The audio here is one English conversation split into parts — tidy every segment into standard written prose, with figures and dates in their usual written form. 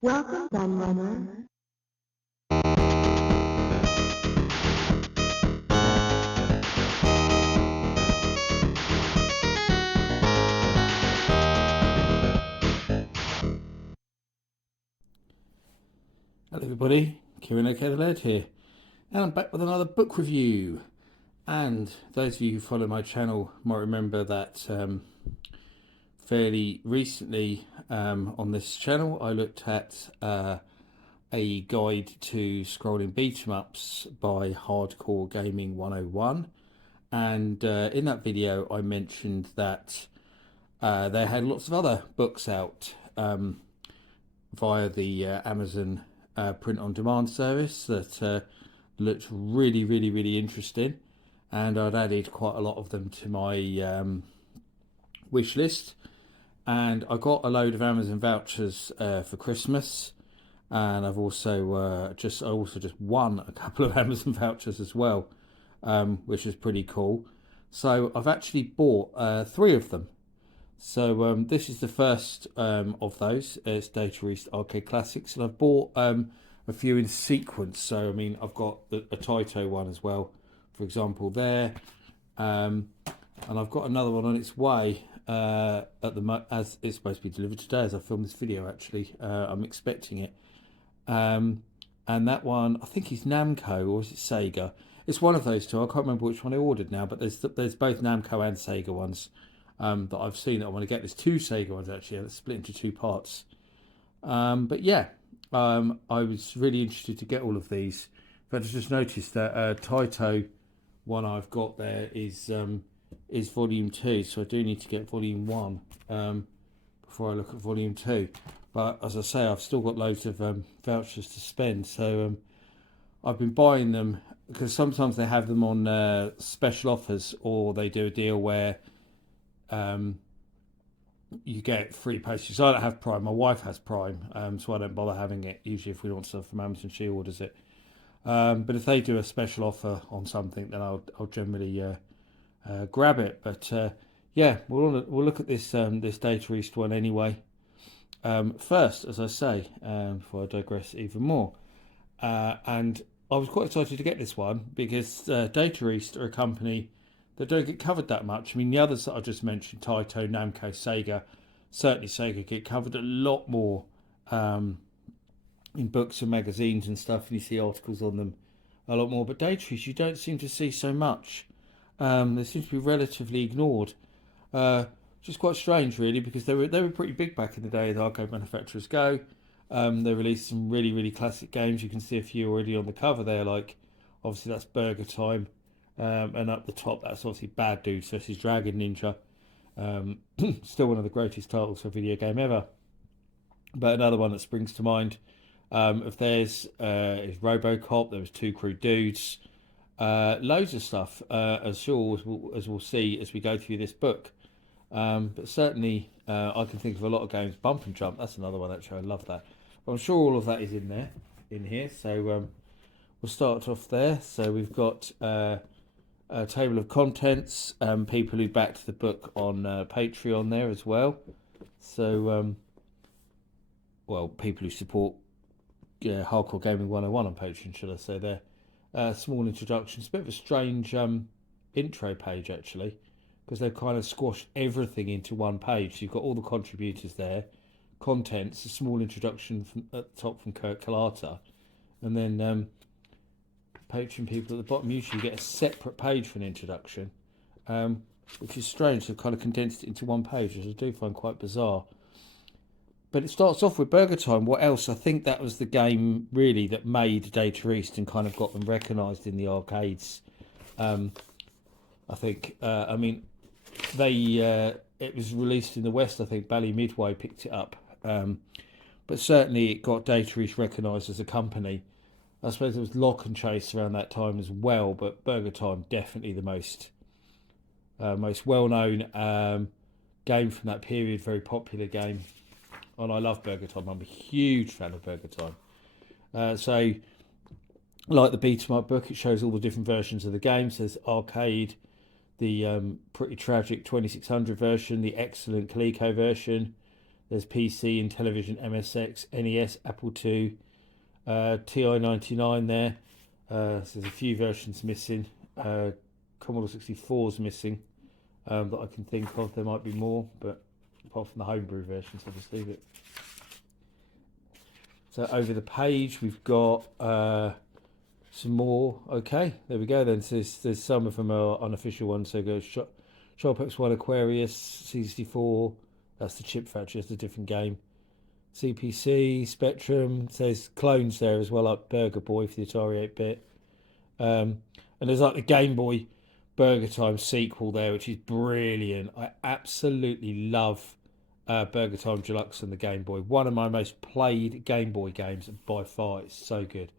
Welcome, Gunrunner. Hello everybody, Kieran O'Kelleher here, and I'm back with another book review. And those of you who follow my channel might remember that fairly recently on this channel I looked at a guide to scrolling beat 'em ups by Hardcore Gaming 101, and in that video I mentioned that they had lots of other books out via the Amazon print on demand service that looked really interesting, and I'd added quite a lot of them to my wish list. And I got a load of Amazon vouchers for Christmas, and I've also just won a couple of Amazon vouchers as well, which is pretty cool. So I've actually bought three of them. So this is the first of those. It's Data East Arcade Classics, and I've bought a few in sequence. So I mean, I've got a Taito one as well, for example, there, and I've got another one on its way as it's supposed to be delivered today. As I film this video, actually, I'm expecting it. And that one, I think is Namco, or is it Sega? It's one of those two. I can't remember which one I ordered now, but there's both Namco and Sega ones that I've seen that I want to get. There's two Sega ones actually, that's split into two parts. But yeah, I was really interested to get all of these. But I just noticed that Taito one I've got there is volume 2, so I do need to get volume 1 before I look at volume 2. But as I say, I've still got loads of vouchers to spend, so I've been buying them because sometimes they have them on special offers, or they do a deal where you get free postage. So I don't have Prime. My wife has Prime, so I don't bother having it. Usually, if we want stuff from Amazon, she orders it. But if they do a special offer on something, then I'll generally grab it. But yeah, we'll look at this Data East one anyway. First, as I say, before I digress even more, and I was quite excited to get this one because Data East are a company that don't get covered that much. I mean, the others that I just mentioned, Taito, Namco, Sega, certainly Sega get covered a lot more in books and magazines and stuff, and you see articles on them a lot more. But Data East, you don't seem to see so much. They seem to be relatively ignored. Which is quite strange, really, because they were pretty big back in the day as arcade manufacturers go. They released some really classic games. You can see a few already on the cover there, like obviously that's Burger Time, and up the top that's obviously Bad Dudes versus Dragon Ninja. Still one of the greatest titles for a video game ever. But another one that springs to mind of theirs is RoboCop. There was Two Crude Dudes. Loads of stuff, as we'll see as we go through this book. But certainly, I can think of a lot of games. Bump and Jump, that's another one actually. I love that. But I'm sure all of that is in here. So we'll start off there. So we've got a table of contents. People who backed the book on Patreon there as well. So well, people who support Hardcore Gaming 101 on Patreon, should I say there. Small introduction. It's a bit of a strange intro page actually, because they've kind of squashed everything into one page. So you've got all the contributors there, contents, a small introduction at the top from Kurt Kalata, and then Patreon people at the bottom usually get a separate page for an introduction, which is strange. They've kind of condensed it into one page, which I do find quite bizarre. But it starts off with Burger Time. What else? I think that was the game really that made Data East and kind of got them recognised in the arcades. I think. I mean, they it was released in the West. I think Bally Midway picked it up, but certainly it got Data East recognised as a company. I suppose there was Lock and Chase around that time as well, but Burger Time definitely the most well known game from that period. Very popular game. And I love Burger Time. I'm a huge fan of Burger Time. So, like the beat 'em up book, it shows all the different versions of the game. So there's arcade, the pretty tragic 2600 version, the excellent Coleco version, There's PC, Intellivision, MSX, NES, Apple II, TI-99 there. So there's a few versions missing. Commodore 64 is missing that I can think of. There might be more, but apart from the homebrew versions, I'll just leave it. So over the page, we've got some more. Okay, there we go then. So there's some of them are unofficial ones. So go Sharp X1 Aquarius, C64. That's the Chip Factory. That's a different game. CPC, Spectrum. There's clones there as well, like Burger Boy for the Atari 8-bit. And there's like the Game Boy Burger Time sequel there, which is brilliant. I absolutely love Burger Time Deluxe on the Game Boy. One of my most played Game Boy games by far. It's so good.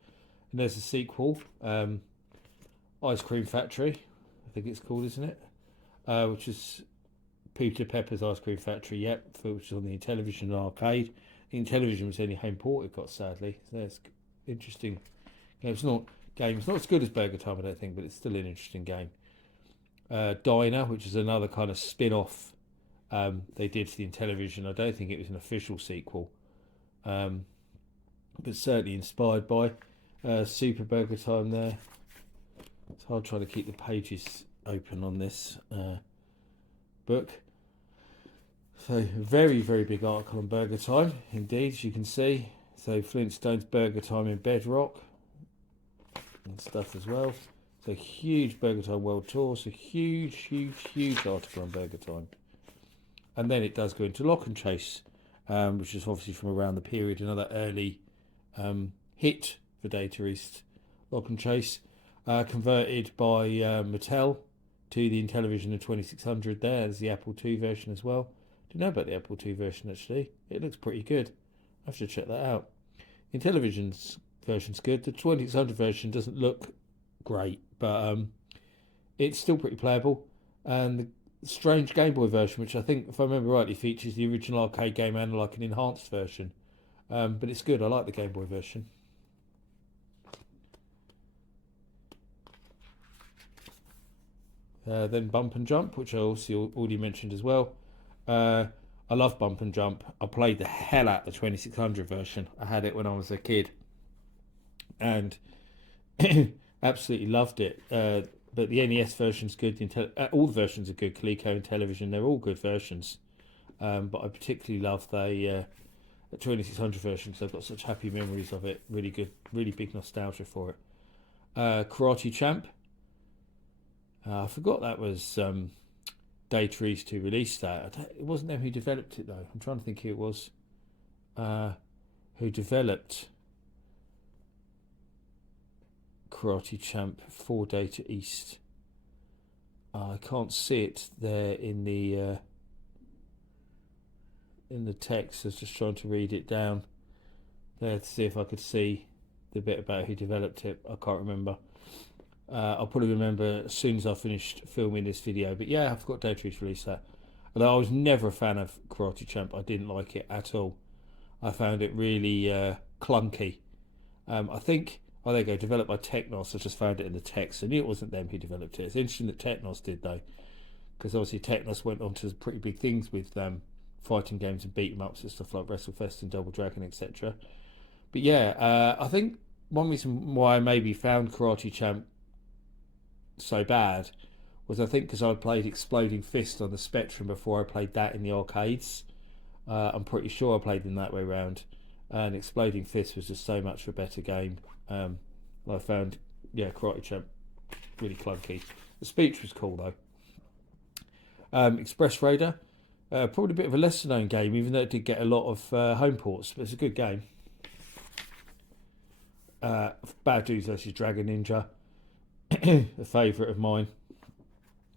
And there's a sequel, Ice Cream Factory, I think it's called, isn't it? Which is Peter Pepper's Ice Cream Factory, yep, which is on the Intellivision and arcade. The Intellivision was only home port it got, sadly. So that's interesting. It's not as good as Burger Time, I don't think, but it's still an interesting game. Diner, which is another kind of spin-off they did for the Intellivision. I don't think it was an official sequel, but certainly inspired by Super Burger Time there. It's hard trying to keep the pages open on this book. So very, very big article on Burger Time, indeed, as you can see. So Flintstones Burger Time in Bedrock and stuff as well. So huge Burger Time World Tour. So huge article on Burger Time. And then it does go into Lock and Chase, which is obviously from around the period, another early hit for Data East. Lock and Chase, converted by Mattel to the Intellivision and 2600 there. There's the Apple II version as well. Didn't know about the Apple II version actually. It looks pretty good. I should check that out. The Intellivision's version's good. The 2600 version doesn't look great, but it's still pretty playable. And the strange Game Boy version, which I think, if I remember rightly, features the original arcade game and like an enhanced version. But it's good. I like the Game Boy version. Then Bump and Jump, which I also already mentioned as well. I love Bump and Jump. I played the hell out of the 2600 version. I had it when I was a kid, and absolutely loved it. But the NES version's good. All the versions are good. Coleco and Intellivision, they're all good versions. But I particularly love the 2600 version because I've got such happy memories of it. Really good, really big nostalgia for it. Karate Champ. I forgot that was Data East who released that. It wasn't them who developed it though. I'm trying to think who it was who developed Karate Champ for Data East. I can't see it there in the text. I was just trying to read it down there to see if I could see the bit about who developed it. I can't remember. I'll probably remember as soon as I finished filming this video. But yeah, I forgot Data East released that. Although I was never a fan of Karate Champ. I didn't like it at all. I found it really clunky. I think, oh there you go, developed by Technos. I just found it in the text. I knew it wasn't them who developed it. It's interesting that Technos did though. Because obviously Technos went on to pretty big things with fighting games and beat 'em ups and stuff like WrestleFest and Double Dragon, etc. But yeah, I think one reason why I maybe found Karate Champ so bad was I think because I played Exploding Fist on the Spectrum before I played that in the arcades. I'm pretty sure I played them that way round, and Exploding Fist was just so much a better game. I found, yeah, Karate Champ really clunky. The speech was cool though. Express Raider, probably a bit of a lesser known game, even though it did get a lot of home ports, but it's a good game. Bad Dudes vs Dragon Ninja, a favourite of mine.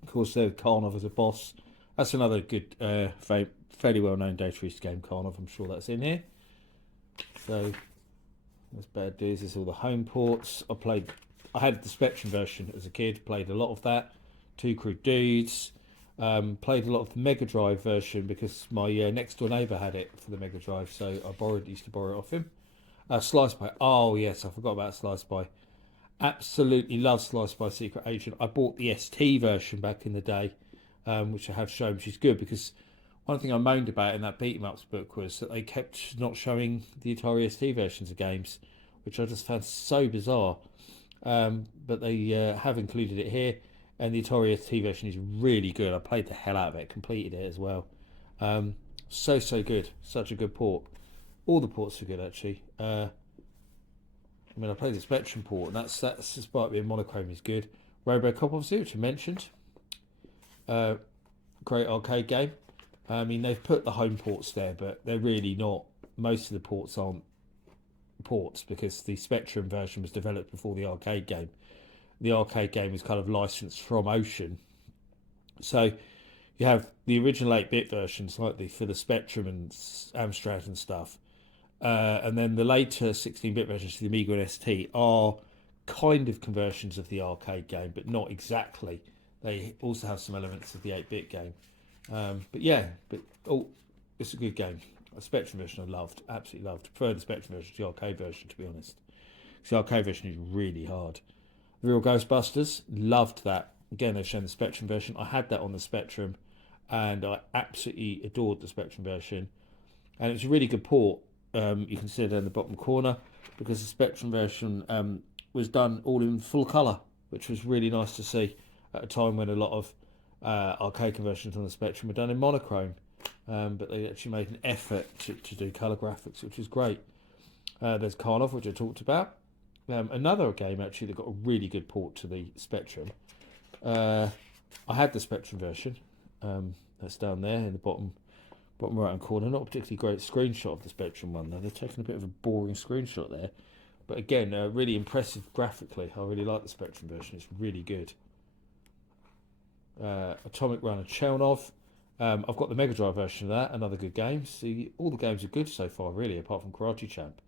Of course, there's Karnov as a boss. That's another good, fairly well-known Data East game, Karnov. I'm sure that's in here. So, there's Bad Dudes. There's all the home ports. I had the Spectrum version as a kid. Played a lot of that. Two Crude Dudes. Played a lot of the Mega Drive version because my next door neighbour had it for the Mega Drive, so I used to borrow it off him. Slice By. Oh yes, I forgot about Slice By. Absolutely love Slice By Secret Agent. I bought the ST version back in the day, which I have shown, which is good because One thing I moaned about in that beat 'em ups book was that they kept not showing the Atari ST versions of games, which I just found so bizarre. But they have included it here, and the Atari ST version is really good. I played the hell out of it, completed it as well. So good, such a good port. All the ports are good actually. I played the Spectrum port, and that's despite being monochrome is good. RoboCop obviously, which I mentioned. Great arcade game. I mean, they've put the home ports there, but they're really not. Most of the ports aren't ports because the Spectrum version was developed before the arcade game. The arcade game is kind of licensed from Ocean. So you have the original 8-bit versions, like for the Spectrum and Amstrad and stuff. And then the later 16-bit versions, the Amiga and ST, are kind of conversions of the arcade game, but not exactly. They also have some elements of the 8-bit game. It's a good game. The Spectrum version I loved, absolutely loved. Prefer the Spectrum version to the arcade version, to be honest. The arcade version is really hard. Real Ghostbusters, loved that. Again, they've shown the Spectrum version. I had that on the Spectrum, and I absolutely adored the Spectrum version. And it was a really good port. You can see it in the bottom corner, because the Spectrum version was done all in full colour, which was really nice to see at a time when a lot of arcade conversions on the Spectrum were done in monochrome. But they actually made an effort to do colour graphics, which is great. There's Karnov, which I talked about. Another game actually that got a really good port to the Spectrum. I had the Spectrum version. That's down there in the bottom right hand corner. Not a particularly great screenshot of the Spectrum one though. They're taking a bit of a boring screenshot there. But again, really impressive graphically. I really like the Spectrum version. It's really good. Atomic Runner Chelnov. I've got the Mega Drive version of that. Another good game. See, all the games are good so far, really, apart from Karate Champ.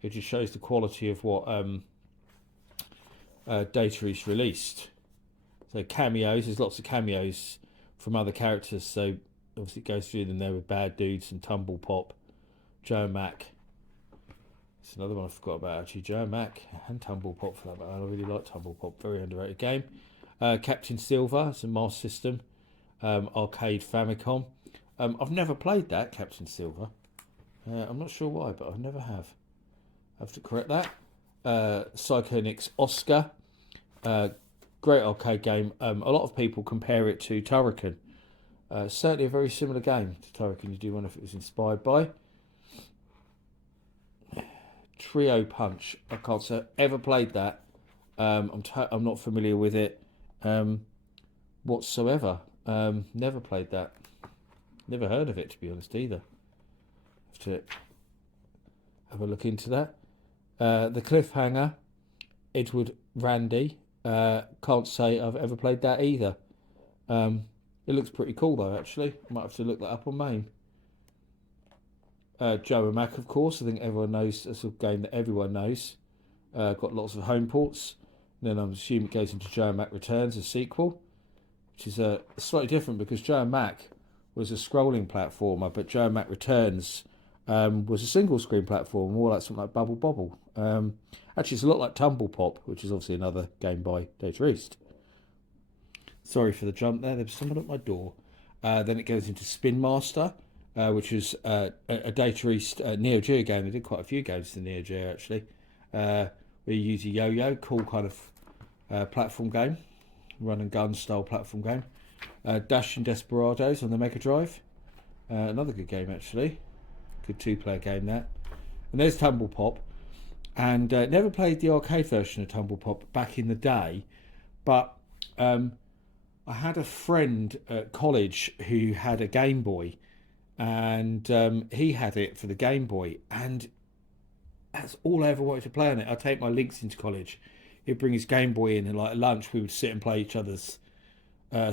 It just shows the quality of what Data East released. So cameos. There's lots of cameos from other characters. So obviously it goes through them there with Bad Dudes and Tumble Pop, Joe Mac. It's another one I forgot about actually. Joe Mac and Tumble Pop for that matter. I really like Tumble Pop. Very underrated game. Captain Silver. It's a Master System. Arcade Famicom. I've never played that, Captain Silver. I'm not sure why, but I never have. I have to correct that. Psychonix Oscar. Great arcade game. A lot of people compare it to Turrican. Certainly a very similar game to Turrican. You do wonder if it was inspired by. Trio Punch. I can't say I've ever played that. I'm not familiar with it whatsoever. Never played that. Never heard of it, to be honest, either. Have to have a look into that. The Cliffhanger, Edward Randy. Can't say I've ever played that either. It looks pretty cool though, actually. I might have to look that up on MAME. Joe and Mac, of course. I think everyone knows. It's a game that everyone knows. Got lots of home ports. And then I'm assuming it goes into Joe and Mac Returns, a sequel, which is slightly different because Joe and Mac was a scrolling platformer, but Joe and Mac Returns was a single screen platform, more like something like Bubble Bobble. Actually, it's a lot like Tumble Pop, which is obviously another game by Data East. Sorry for the jump there. There's someone at my door. Then it goes into Spin Master, which is a Data East Neo Geo game. They did quite a few games to Neo Geo actually. Where you use a yo-yo, cool kind of platform game, run and gun style platform game. Dashing Desperados on the Mega Drive, another good game actually. Good two-player game that. And there's Tumble Pop, and never played the arcade version of Tumble Pop back in the day, but I had a friend at college who had a Game Boy, and he had it for the Game Boy, and that's all I ever wanted to play on it. I'd take my links into college. He'd bring his Game Boy in, and like at lunch we would sit and play each other's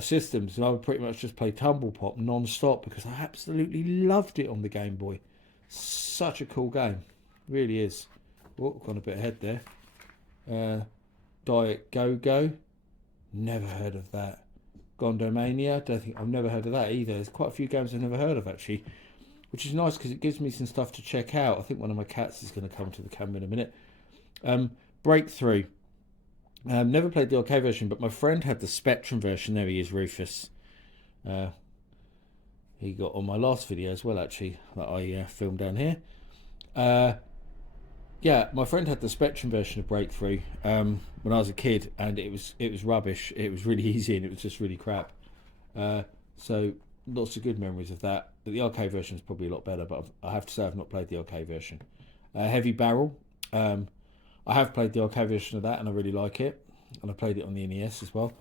systems, and I would pretty much just play Tumble Pop non-stop because I absolutely loved it on the Game Boy. Such a cool game, really is. Oh, gone a bit ahead there. Diet Go-Go, never heard of that. Gondomania, don't think I've never heard of that either. There's quite a few games I've never heard of actually, which is nice because it gives me some stuff to check out. I think one of my cats is going to come to the camera in a minute. Breakthrough. Never played the arcade version, but my friend had the Spectrum version. There he is, Rufus. he got on my last video as well, actually, that I filmed down here. Yeah, my friend had the Spectrum version of Breakthrough when I was a kid, and it was rubbish. It was really easy, and it was just really crap. So lots of good memories of that. But the arcade version is probably a lot better, but I have to say I've not played the arcade version. Heavy Barrel. I have played the arcade version of that, and I really like it. And I played it on the NES as well.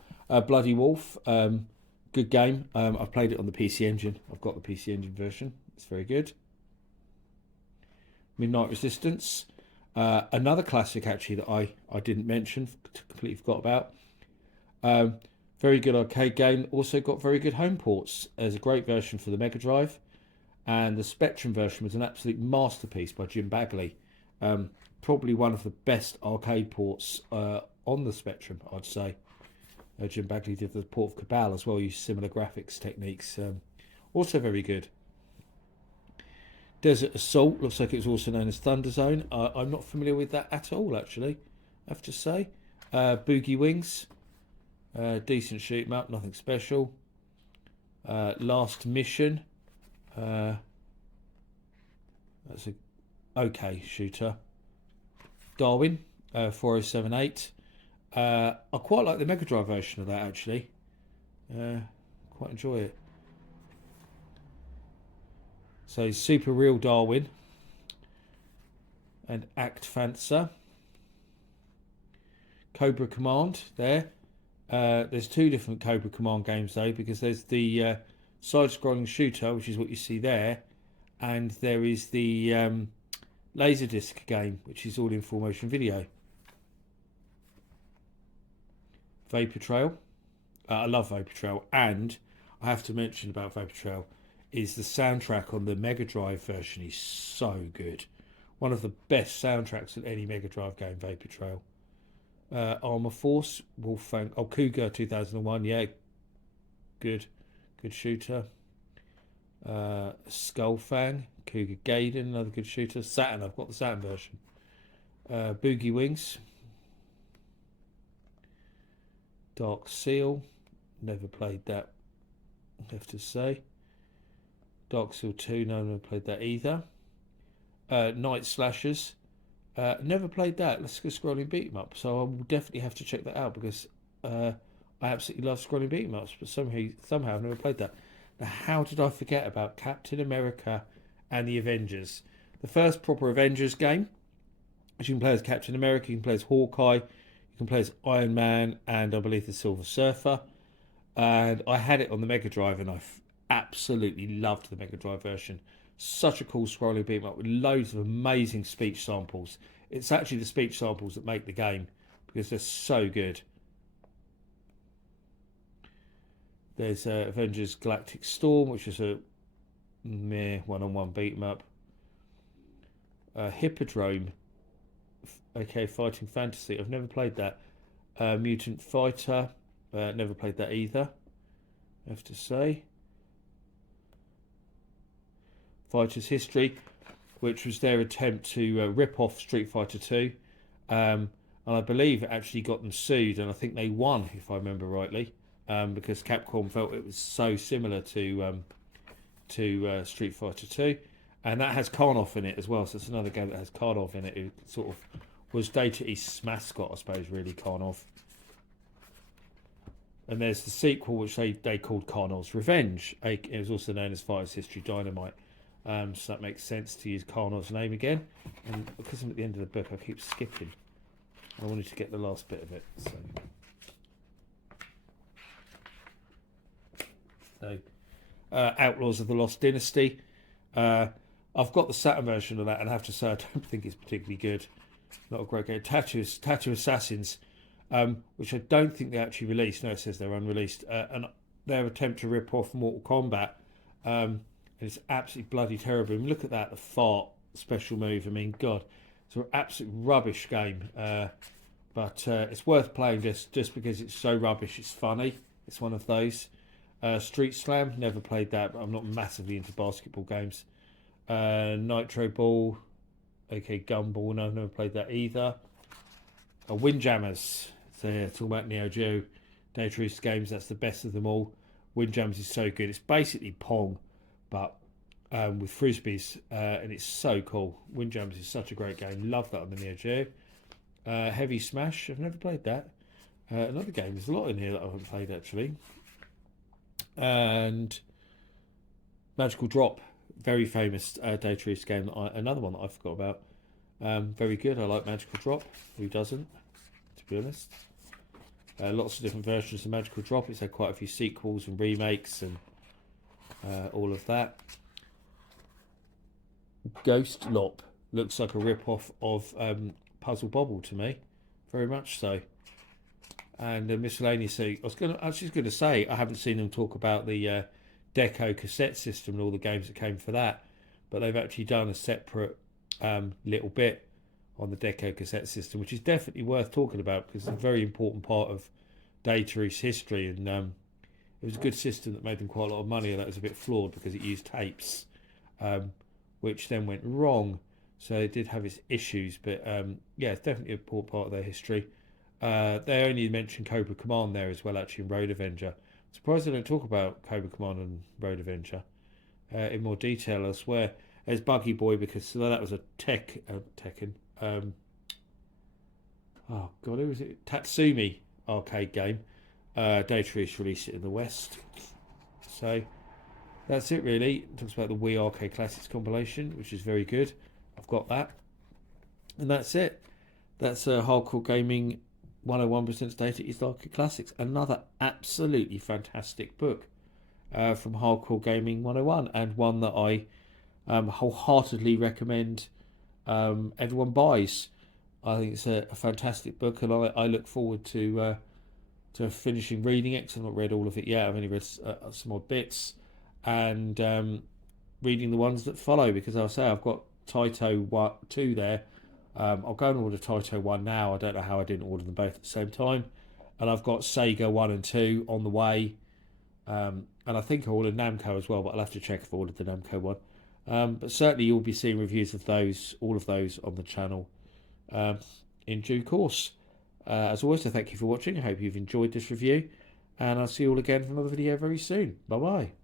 Bloody Wolf. Good game. I've played it on the PC Engine. I've got the PC Engine version. It's very good. Midnight Resistance. Another classic, actually, that I didn't mention, completely forgot about. Very good arcade game. Also got very good home ports. There's a great version for the Mega Drive. And the Spectrum version was an absolute masterpiece by Jim Bagley. Probably one of the best arcade ports on the Spectrum, I'd say. Jim Bagley did the port of Cabal as well, used similar graphics techniques. Also very good. Desert Assault, looks like it's also known as Thunder Zone. I'm not familiar with that at all, actually, I have to say. Boogie Wings, decent shoot 'em up, nothing special. Last Mission, that's a okay shooter. Darwin, 4078. I quite like the Mega Drive version of that, actually. Quite enjoy it. So Super Real Darwin and Act Fancer. Cobra Command there. There's two different Cobra Command games though, because there's the side-scrolling shooter, which is what you see there, and there is the Laserdisc game, which is all in full motion video. Vapor Trail. I love Vapor Trail, and I have to mention about Vapor Trail is the soundtrack on the Mega Drive version is so good. One of the best soundtracks in any Mega Drive game, Vapor Trail. Armour Force, Wolfang, Cougar 2001, yeah, good shooter. Skullfang, Cougar Gaiden, another good shooter. Saturn, I've got the Saturn version. Boogie Wings. Dark Seal, never played that, I have to say. Dark Seal 2, no, never played that either. Night Slashers, never played that. Let's go scrolling beat 'em up. So I will definitely have to check that out because I absolutely love scrolling beat 'em ups, but somehow I've never played that. Now, how did I forget about Captain America and the Avengers? The first proper Avengers game, which you can play as Captain America, you can play as Hawkeye, you can play as Iron Man, and I believe the Silver Surfer. And I had it on the Mega Drive, and I absolutely loved the Mega Drive version. Such a cool scrolling beat 'em up with loads of amazing speech samples. It's actually the speech samples that make the game because they're so good. There's Avengers Galactic Storm, which is a mere one-on-one beat 'em up. Hippodrome, okay, Fighting Fantasy. I've never played that. Mutant Fighter, never played that either, I have to say. Fighter's History, which was their attempt to rip off Street Fighter 2. And I believe it actually got them sued, and I think they won, if I remember rightly, because Capcom felt it was so similar to Street Fighter 2. And that has Karnov in it as well, so it's another game that has Karnov in it, who sort of was Data East's mascot, I suppose, really, Karnov. And there's the sequel, which they called Karnov's Revenge. It was also known as Fighter's History Dynamite. So that makes sense to use Karnov's name again. And because I'm at the end of the book, I keep skipping. I wanted to get the last bit of it. So Outlaws of the Lost Dynasty. I've got the Saturn version of that, and I have to say I don't think it's particularly good. Not a great game. Tattoo Assassins, which I don't think they actually released. No, it says they're unreleased. And their attempt to rip off Mortal Kombat. And it's absolutely bloody terrible. I mean, look at that, the fart special move. I mean, God, it's an absolute rubbish game. But it's worth playing just because it's so rubbish. It's funny. It's one of those. Street Slam, never played that, but I'm not massively into basketball games. Nitro Ball, okay, Gumball, no, I've never played that either. Windjammers, so yeah, it's all about Neo Geo Data East games. That's the best of them all. Windjammers is so good. It's basically Pong, but with frisbees, and it's so cool. Windjammers is such a great game. Love that on the Neo Geo. Heavy Smash, I've never played that. Another game, there's a lot in here that I haven't played actually. And Magical Drop, very famous Data East game. Another one that I forgot about. Very good. I like Magical Drop. Who doesn't? To be honest. Lots of different versions of Magical Drop. It's had quite a few sequels and remakes and all of that. Ghost Lop looks like a rip-off of Puzzle Bobble to me, very much so. And miscellaneous. So I was just going to say I haven't seen them talk about the Deco cassette system and all the games that came for that, but they've actually done a separate little bit on the Deco cassette system, which is definitely worth talking about because it's a very important part of Data East history, and it was a good system that made them quite a lot of money, and that was a bit flawed because it used tapes, which then went wrong, so it did have its issues, but yeah, it's definitely an important part of their history. They only mention Cobra Command there as well, actually, in Road Avenger. Surprised they don't talk about Cobra Command and Road Avenger in more detail elsewhere. There's Buggy Boy, because that was a Tekken. Oh god, who was it? Tatsumi arcade game. Data East released it in the West. So that's it really. It talks about the Wii Arcade Classics compilation, which is very good. I've got that. And that's it. That's Hardcore Gaming 101 presents Data East Arcade Classics. Another absolutely fantastic book from Hardcore Gaming 101, and one that I wholeheartedly recommend everyone buys. I think it's a fantastic book, and I look forward to finishing reading it, because I've not read all of it yet. I've only read some odd bits, and reading the ones that follow, because I'll say I've got Taito 2 there. I'll go and order Taito 1 now. I don't know how I didn't order them both at the same time. And I've got Sega 1 and 2 on the way. And I think I ordered Namco as well, but I'll have to check if I ordered the Namco one. But certainly you'll be seeing reviews of those, all of those, on the channel in due course. As always, I thank you for watching. I hope you've enjoyed this review, and I'll see you all again for another video very soon. Bye bye.